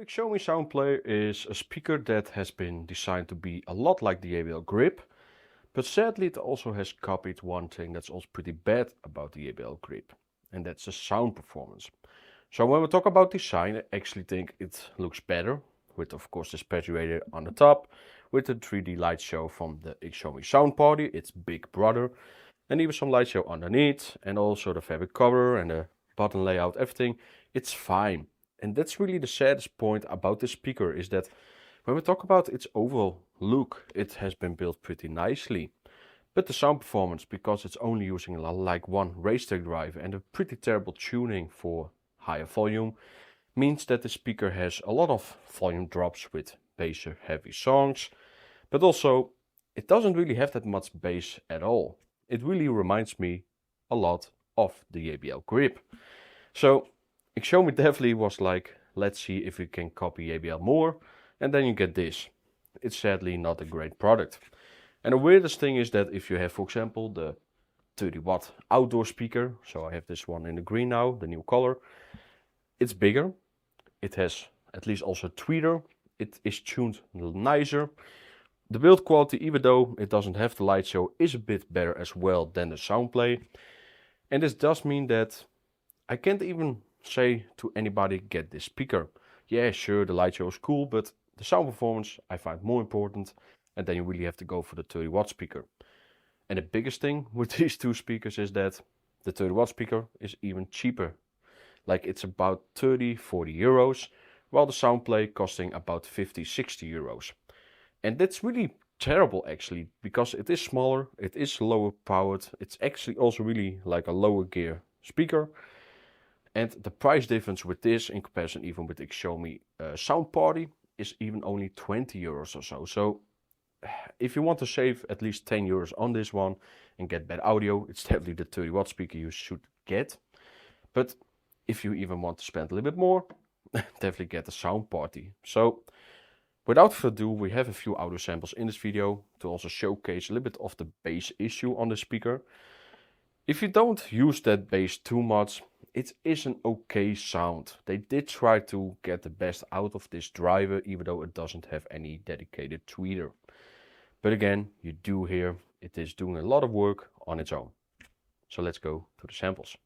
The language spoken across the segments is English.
The Xiaomi Soundplay is a speaker that has been designed to be a lot like the JBL Grip, but sadly it also has copied one thing that's also pretty bad about the JBL Grip, and that's the sound performance. So when we talk about design, I actually think it looks better, with of course this graduator on the top, with the 3D light show from the Xiaomi Sound Party, its big brother, and even some light show underneath, and also the fabric cover and the button layout, everything, it's fine. And that's really the saddest point about this speaker, is that when we talk about its overall look, it has been built pretty nicely. But the sound performance, because it's only using like one racetrack drive and a pretty terrible tuning for higher volume, means that the speaker has a lot of volume drops with bass heavy songs, but also it doesn't really have that much bass at all. It really reminds me a lot of the JBL Grip. So Xiaomi definitely was like, let's see if we can copy JBL more, and then you get this. It's sadly not a great product. And the weirdest thing is that if you have, for example, the 30 watt outdoor speaker, so I have this one in the green now, the new color, it's bigger, it has at least also a tweeter, it is tuned a little nicer. The build quality, even though it doesn't have the light show, is a bit better as well than the Soundplay. And this does mean that I can't even say to anybody, get this speaker. Yeah, sure, the light show is cool, but the sound performance I find more important, and then you really have to go for the 30 watt speaker. And the biggest thing with these two speakers is that the 30 watt speaker is even cheaper. Like it's about 30-40 euros, while the Soundplay costing about 50-60 euros. And that's really terrible actually, because it is smaller, it is lower powered, it's actually also really like a lower gear speaker. And the price difference with this, in comparison even with the Xiaomi Sound Party, is even only 20 euros or so. So if you want to save at least 10 euros on this one and get better audio, it's definitely the 30 watt speaker you should get. But if you even want to spend a little bit more, definitely get the Sound Party. So without further ado, we have a few audio samples in this video to also showcase a little bit of the bass issue on the speaker. If you don't use that bass too much, it is an okay sound. They did try to get the best out of this driver, even though it doesn't have any dedicated tweeter. But again, you do hear it is doing a lot of work on its own. So let's go to the samples.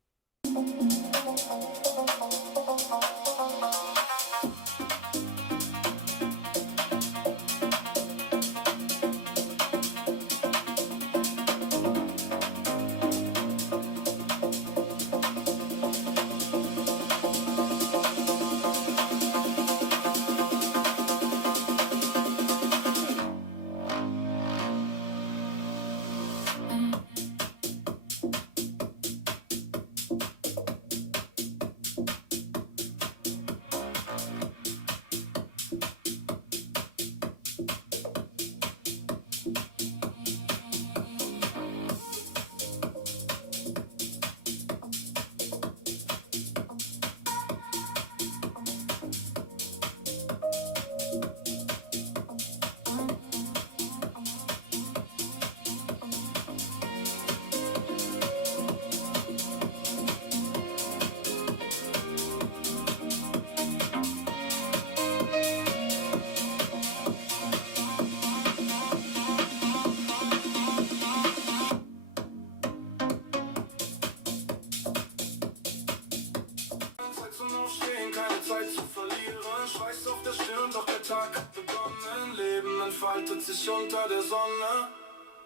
Schweiß auf der Stirn, doch der Tag hat begonnen. Leben entfaltet sich unter der Sonne.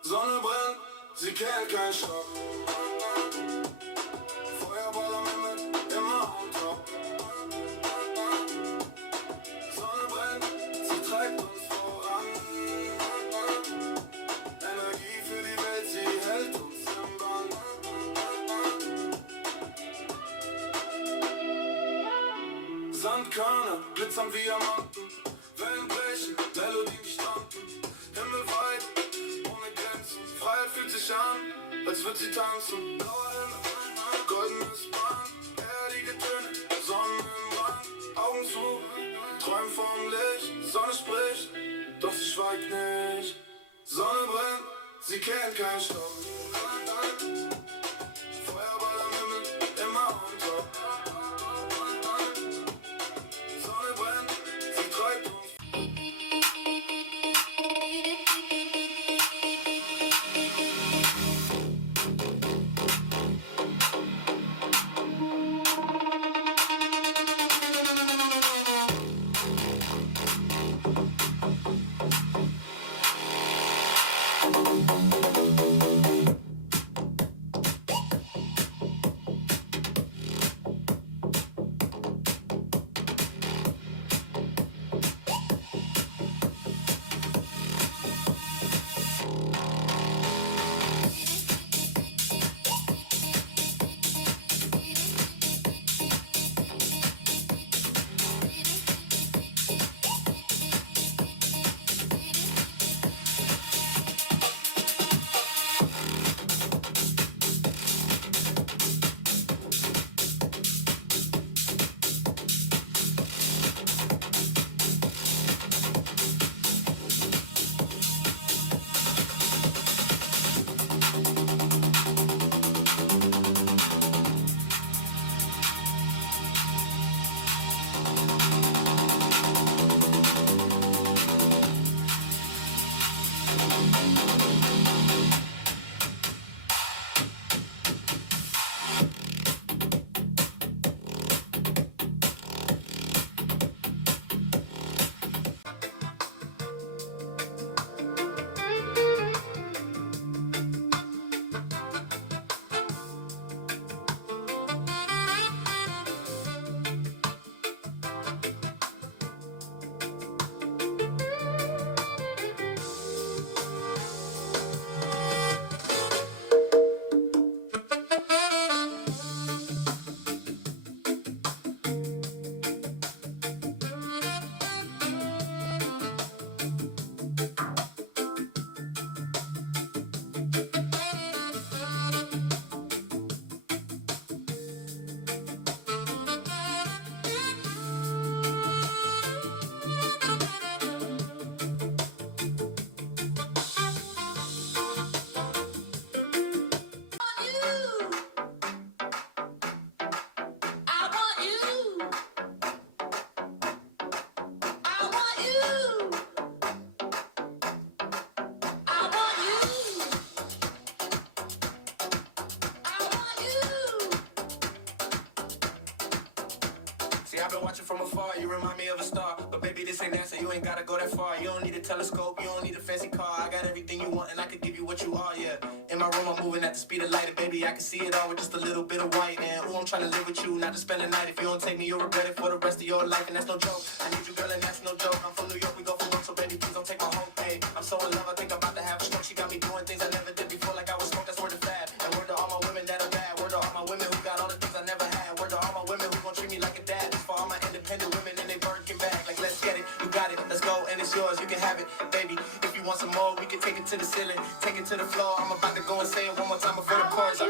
Sonne brennt, sie kennt keinen Stopp. Feuerball am Himmel, immer on top. Sonne brennt, sie treibt uns voran. Energie für die Welt, sie hält uns im Bann. Sandkörner glitzern wie Diamanten, Wellen brechen, Melodien die standen. Himmel weit, ohne Grenzen, Freiheit fühlt sich an, als würd sie tanzen. Blauer Himmel, goldenes Band, erdige Töne, Sonnenbrand. Augen zu, träum vom Licht, Sonne spricht, doch sie schweigt nicht. Sonne brennt, sie kennt keinen Stopp. Feuerball am Himmel, immer on top. I've been watching from afar, you remind me of a star. But baby, this ain't NASA, you ain't gotta go that far. You don't need a telescope, you don't need a fancy car. I got everything you want and I could give you what you are, yeah. In my room, I'm moving at the speed of light, and baby, I can see it all with just a little bit of white. And ooh, I'm trying to live with you, not to spend the night. If you don't take me, you'll regret it for the rest of your life, and that's no joke. I need you, girl, and that's no joke. I'm from New York, we go for work, so baby, please don't take my hope. Hey, I'm so in love, I think I'm about to have a stroke. She got me doing things I never did before, like I was smoked. That's word of fab. And word to all my women that are bad. Word to all my women who got all the things I never had. Word to all my women who gon' treat me like a dad. This for all my independent women and they Birkin bag. Like, let's get it, you got it, let's go, and it's yours, you can have it, baby. If you want some more, we can take it to the ceiling, take it to the floor. I'm about to go and say it one more time before the chorus.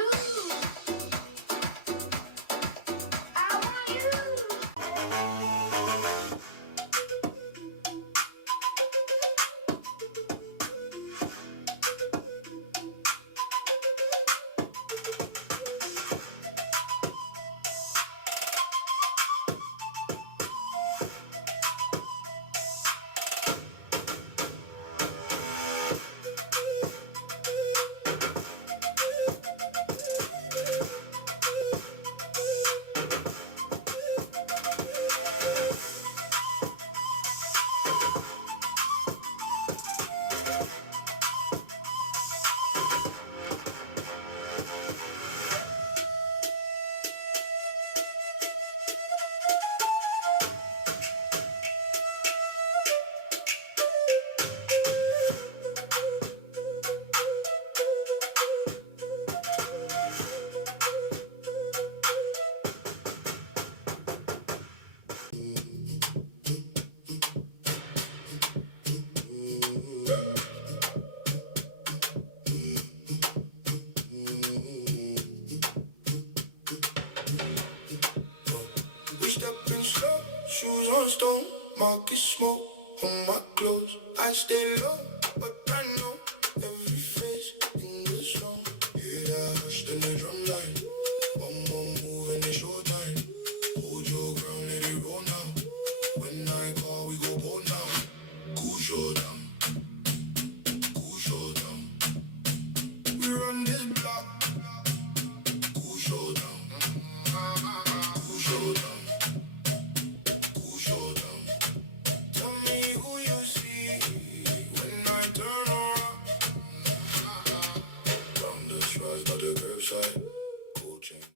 We stepping slow, shoes on stone, market smoke on my clothes. I stay low, but I know